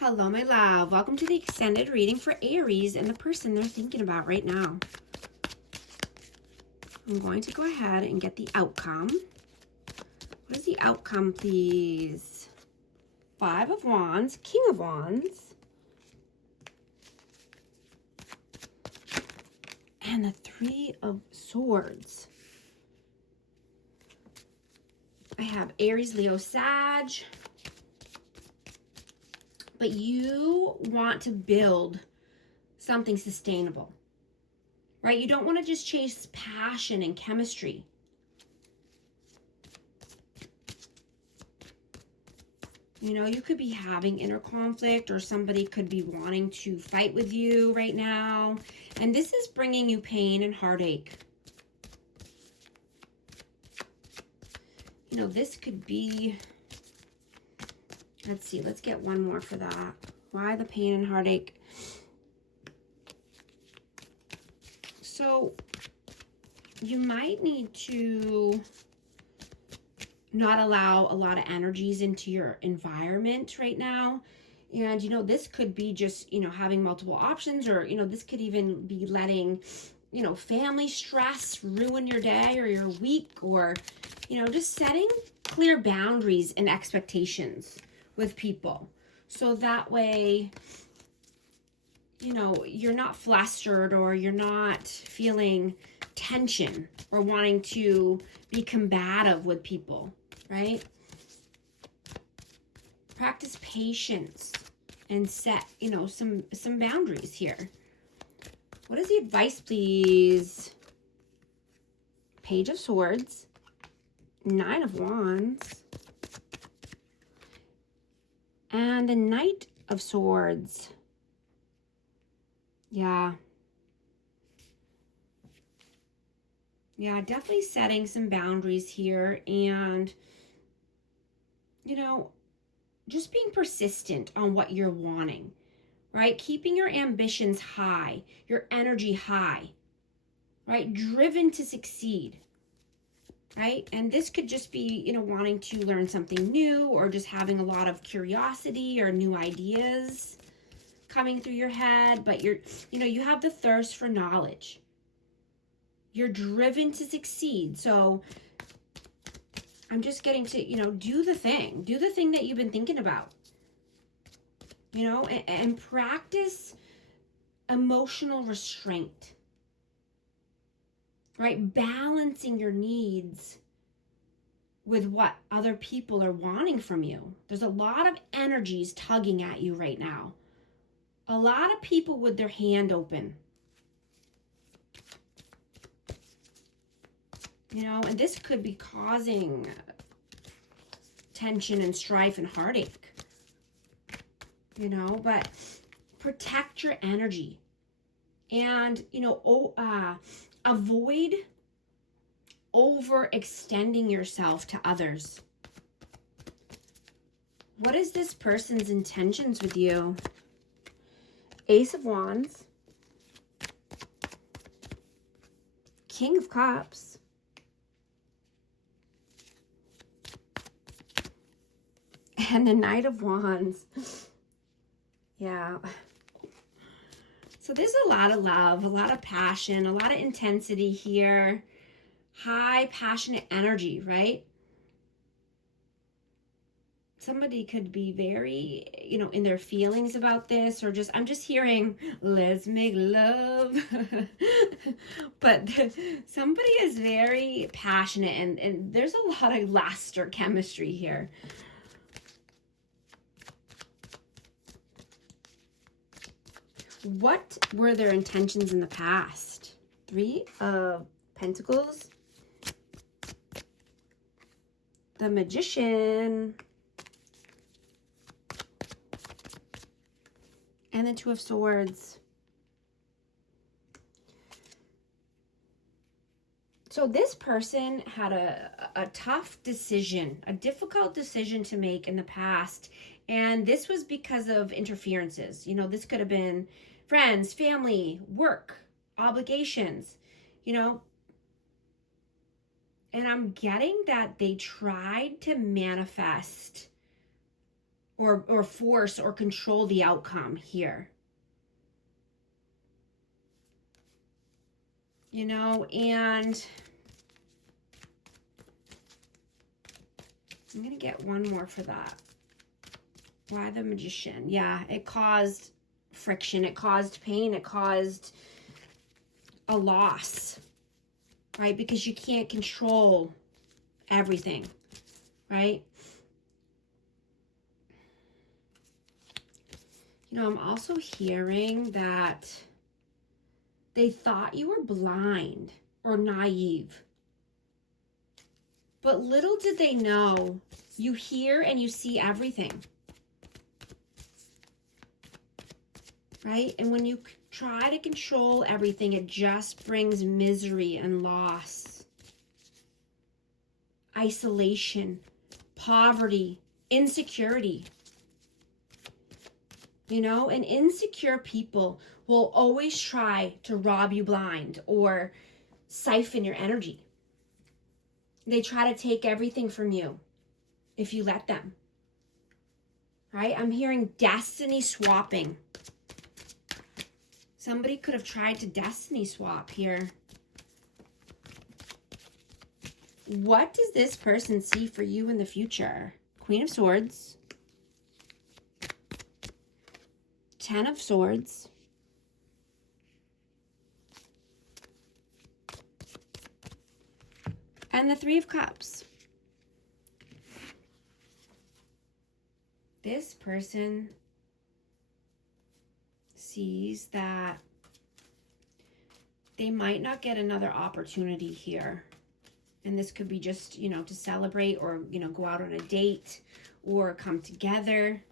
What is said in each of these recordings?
Hello, my love. Welcome to the extended reading for Aries and the person they're thinking about right now. I'm going to go ahead and get the outcome. What is the outcome, please? Five of Wands, King of Wands, and the Three of Swords. I have Aries, Leo, Sag. But you want to build something sustainable, right? You don't want to just chase passion and chemistry. You know, you could be having inner conflict, or somebody could be wanting to fight with you right now. And this is bringing you pain and heartache. You know, this could be, let's see, let's get one more for that. Why the pain and heartache? So you might need to not allow a lot of energies into your environment right now. And, you know, this could be just, you know, having multiple options, or, you know, this could even be letting, you know, family stress ruin your day or your week, or, you know, just setting clear boundaries and expectations with people. So that way, you know, you're not flustered, or you're not feeling tension or wanting to be combative with people, right? Practice patience and set, you know, some boundaries here. What is the advice, please? Page of Swords, Nine of Wands, and the Knight of Swords. Yeah, definitely setting some boundaries here, and, you know, just being persistent on what you're wanting, right? Keeping your ambitions high, your energy high, right? Driven to succeed, right? And this could just be, you know, wanting to learn something new, or just having a lot of curiosity or new ideas coming through your head. But you're, you know, you have the thirst for knowledge. You're driven to succeed. So I'm just getting to, you know, do the thing that you've been thinking about, you know, and practice emotional restraint, right? Balancing your needs with what other people are wanting from you. There's a lot of energies tugging at you right now. A lot of people with their hand open. You know, and this could be causing tension and strife and heartache. You know, but protect your energy. And, you know, avoid overextending yourself to others. What is this person's intentions with you? Ace of Wands, King of Cups, and the Knight of Wands. Yeah. So there's a lot of love, a lot of passion, a lot of intensity here. High passionate energy, right? Somebody could be very, you know, in their feelings about this, or just, I'm just hearing, let's make love. But somebody is very passionate, and there's a lot of lust or chemistry here. What were their intentions in the past? Three of Pentacles, the Magician, and the Two of Swords. So this person had a tough decision, a difficult decision to make in the past. And this was because of interferences. You know, this could have been friends, family, work, obligations, you know. And I'm getting that they tried to manifest or force or control the outcome here. You know, and I'm going to get one more for that. Why the Magician? Yeah, it caused friction. It caused pain. It caused a loss, right? Because you can't control everything, right? You know, I'm also hearing that they thought you were blind or naive. But little did they know, you hear and you see everything. Right? And when you try to control everything, it just brings misery and loss, isolation, poverty, insecurity. You know, and insecure people will always try to rob you blind or siphon your energy. They try to take everything from you if you let them. Right? I'm hearing destiny swapping. Somebody could have tried to destiny swap here. What does this person see for you in the future? Queen of Swords. 10 of Swords. And the 3 of Cups. This person sees that they might not get another opportunity here. And this could be just, you know, to celebrate or, you know, go out on a date or come together,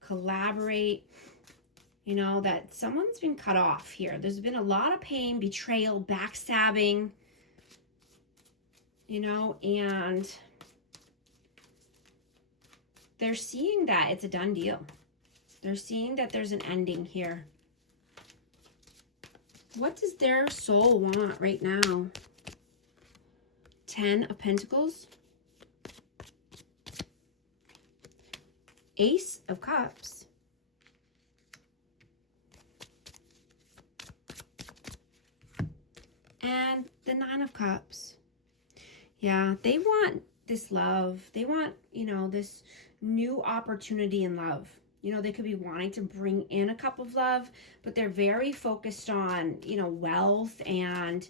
collaborate. You know, that someone's been cut off here. There's been a lot of pain, betrayal, backstabbing, you know, and they're seeing that it's a done deal. They're seeing that there's an ending here. What does their soul want right now? 10 of Pentacles. Ace of Cups. And the 9 of Cups. Yeah, they want this love. They want, you know, this new opportunity in love. You know, they could be wanting to bring in a cup of love, but they're very focused on, you know, wealth and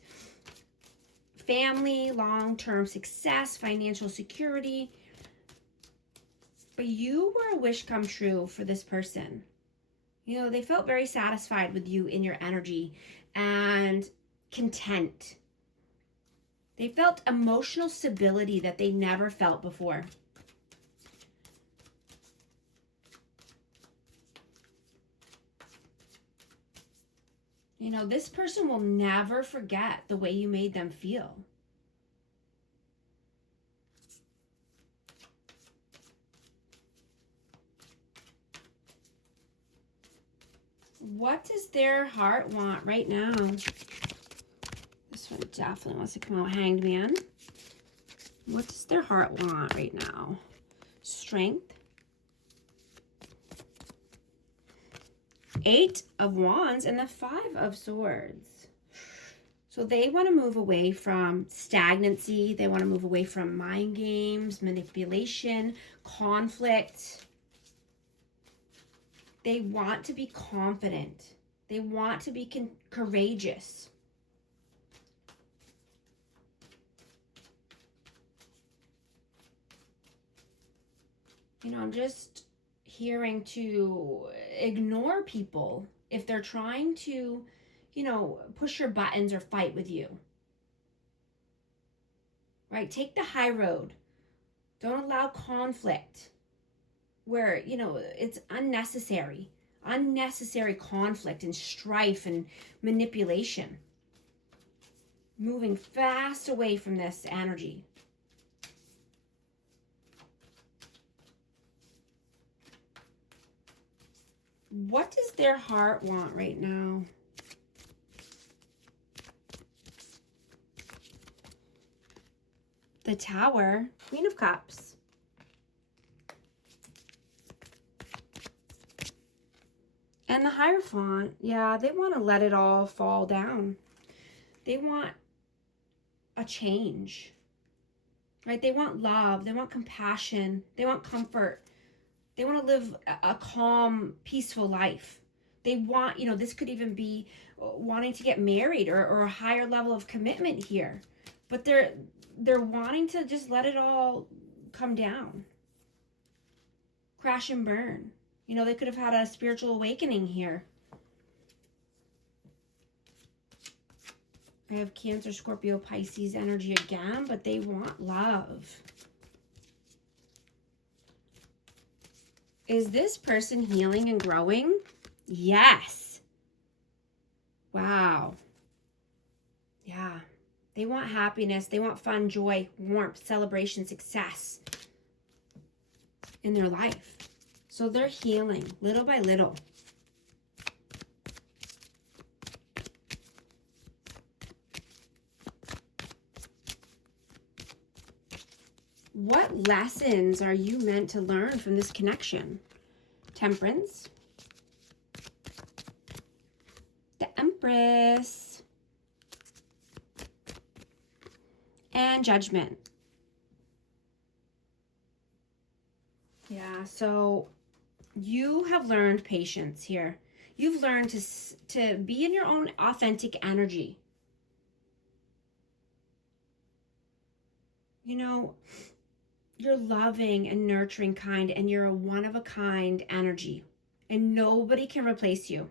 family, long-term success, financial security. But you were a wish come true for this person. You know, they felt very satisfied with you in your energy and content. They felt emotional stability that they never felt before. You know, this person will never forget the way you made them feel. What does their heart want right now? This one definitely wants to come out Hanged Man. What does their heart want right now? Strength. 8 of Wands and the 5 of Swords. So they want to move away from stagnancy. They want to move away from mind games, manipulation, conflict. They want to be confident. They want to be courageous. You know, I'm just hearing to ignore people if they're trying to, you know, push your buttons or fight with you. Right? Take the high road. Don't allow conflict where, you know, it's unnecessary. Unnecessary conflict and strife and manipulation. Moving fast away from this energy. What does their heart want right now? The Tower, Queen of Cups. And the Hierophant, yeah, they want to let it all fall down. They want a change, right? They want love. They want compassion. They want comfort. They want to live a calm, peaceful life. They want, this could even be wanting to get married or a higher level of commitment here. But they're wanting to just let it all come down. Crash and burn. They could have had a spiritual awakening here. I have Cancer, Scorpio, Pisces energy again, but they want love. Is this person healing and growing? Yes. Wow. Yeah. They want happiness. They want fun, joy, warmth, celebration, success in their life. So they're healing little by little. What lessons are you meant to learn from this connection? Temperance. The Empress. And Judgment. Yeah, so you have learned patience here. You've learned to be in your own authentic energy. You're loving and nurturing, kind, and you're a one-of-a-kind energy. And nobody can replace you.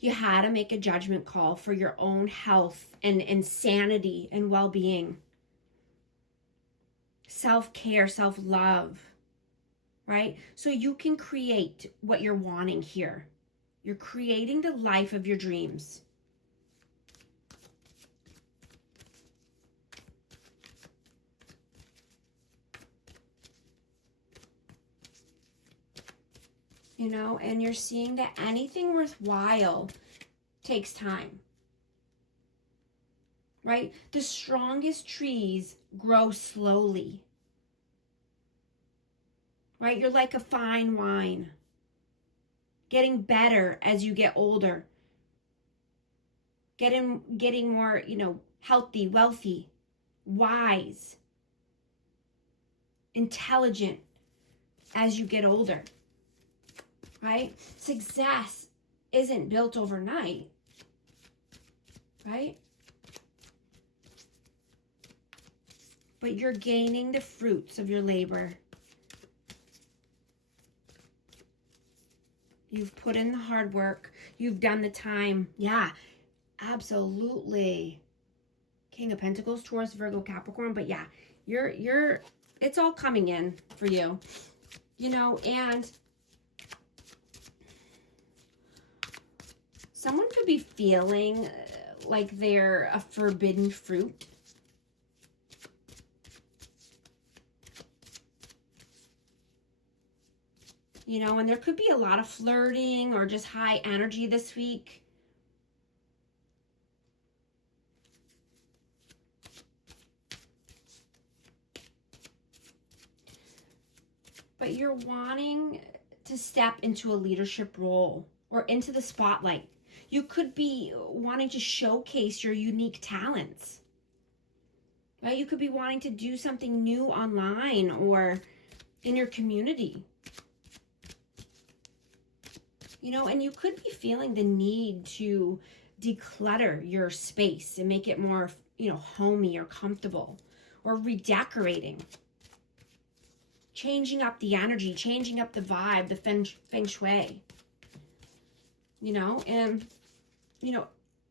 You had to make a judgment call for your own health and sanity and well-being. Self-care, self-love, right? So you can create what you're wanting here. You're creating the life of your dreams. And you're seeing that anything worthwhile takes time, right? The strongest trees grow slowly, right? You're like a fine wine, getting better as you get older, getting more, healthy, wealthy, wise, intelligent as you get older. Right? Success isn't built overnight, right? But you're gaining the fruits of your labor. You've put in the hard work. You've done the time. Yeah, absolutely. King of Pentacles, Taurus, Virgo, Capricorn. But yeah, it's all coming in for you, and someone could be feeling like they're a forbidden fruit. And there could be a lot of flirting or just high energy this week. But you're wanting to step into a leadership role or into the spotlight. You could be wanting to showcase your unique talents, right? You could be wanting to do something new online or in your community. And you could be feeling the need to declutter your space and make it more, homey or comfortable, or redecorating. Changing up the energy, changing up the vibe, the feng shui. And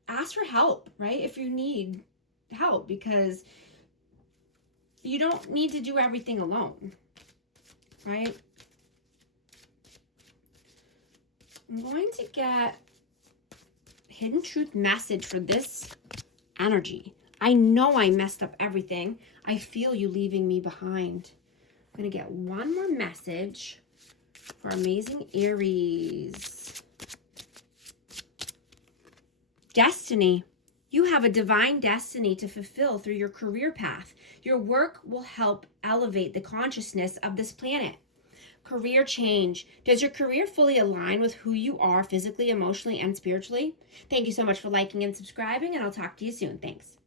ask for help, right? If you need help, because you don't need to do everything alone, right? I'm going to get hidden truth message for this energy. I know I messed up everything. I feel you leaving me behind. I'm going to get one more message for amazing Aries. Destiny. You have a divine destiny to fulfill through your career path. Your work will help elevate the consciousness of this planet. Career change. Does your career fully align with who you are physically, emotionally, and spiritually? Thank you so much for liking and subscribing, and I'll talk to you soon. Thanks.